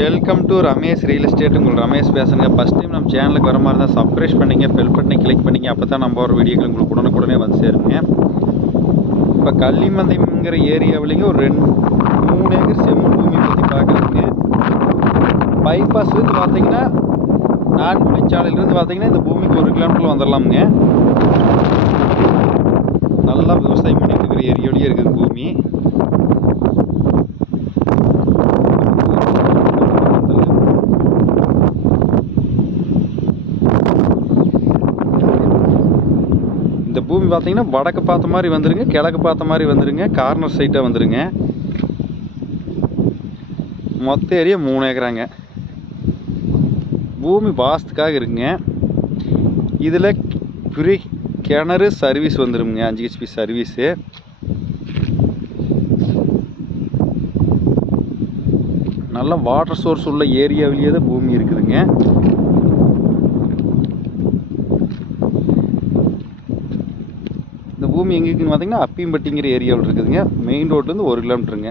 Welcome to Ramesh real estate. உங்கள் ரமேஷ் பேசுங்க. First time நம்ம சேனலுக்கு வர மாதிரி தான் சப்ஸ்கிரைப் பண்ணிங்க, பெல் பட்டனை கிளிக் பண்ணிங்க. அப்போ தான் நம்ம ஒரு வீடியோக்கள் உங்களுக்கு உடனுக்குடனே வந்து சேருங்க. இப்போ கள்ளிமந்தைங்கிற ஏரியாவிலேங்க ஒரு 3 ஏக்கர் செம்மண் பூமி பற்றி பார்க்குறதுங்க. பைபாஸ்லேருந்து பார்த்தீங்கன்னா நான்குழிச்சாலையிலேருந்து பார்த்தீங்கன்னா இந்த பூமிக்கு 1 கிலோமீட்டர் வந்துடலாமுங்க. நல்லா விவசாயம் பண்ணிட்டு இருக்கிற ஏரியாவிலேயே இருக்குது பூமி. இந்த பூமி பார்த்தீங்கன்னா வடக்கு பார்த்த மாதிரி வந்துருங்க, கிழக்கு பார்த்த மாதிரி வந்துருங்க, கார்னர் சைட்டாக வந்துருங்க. மொத்த ஏரியா 3 ஏக்கராங்க. பூமி வாஸ்துக்காக இருக்குங்க. இதில் ஃப்ரீ கிணறு சர்வீஸ் வந்துருங்க, 5 HP சர்வீஸு. நல்ல வாட்டர் சோர்ஸ் உள்ள ஏரியாவிலேயே தான் பூமி இருக்குதுங்க. இந்த பூமி எங்கே இருக்குதுன்னு பார்த்தீங்கன்னா அப்பியம்பட்டிங்கிற ஏரியாவில் இருக்குதுங்க. மெயின் ரோட்லேருந்து 1 கிலோமீட்டருங்க.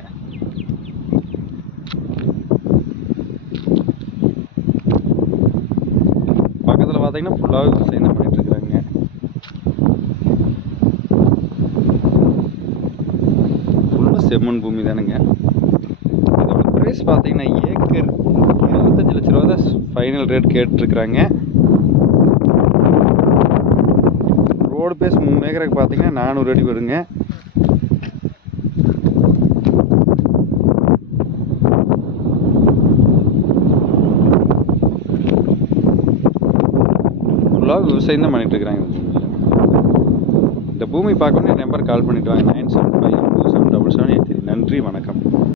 பக்கத்தில் பார்த்தீங்கன்னா ஃபுல்லாகவே விவசாயம் தான் பண்ணிட்டு இருக்கிறாங்க. ஃபுல்லாக செம்மண் பூமி தானுங்க. இதோட ப்ரைஸ் பார்த்தீங்கன்னா ஏக்கர் 25 லட்ச ரூபா தான் ஃபைனல் ரேட் கேட்டுருக்குறாங்க. ரோடு பேஸ் 3 ஏக்கருக்கு பார்த்தீங்கன்னா 400 அடி வருங்க. ஃபுல்லாக விவசாயம் தான் பண்ணிட்டு இருக்கிறாங்க. இந்த பூமி பார்க்கணுன்னு நம்பர் கால் பண்ணிட்டு வாங்க 975277773. நன்றி, வணக்கம்.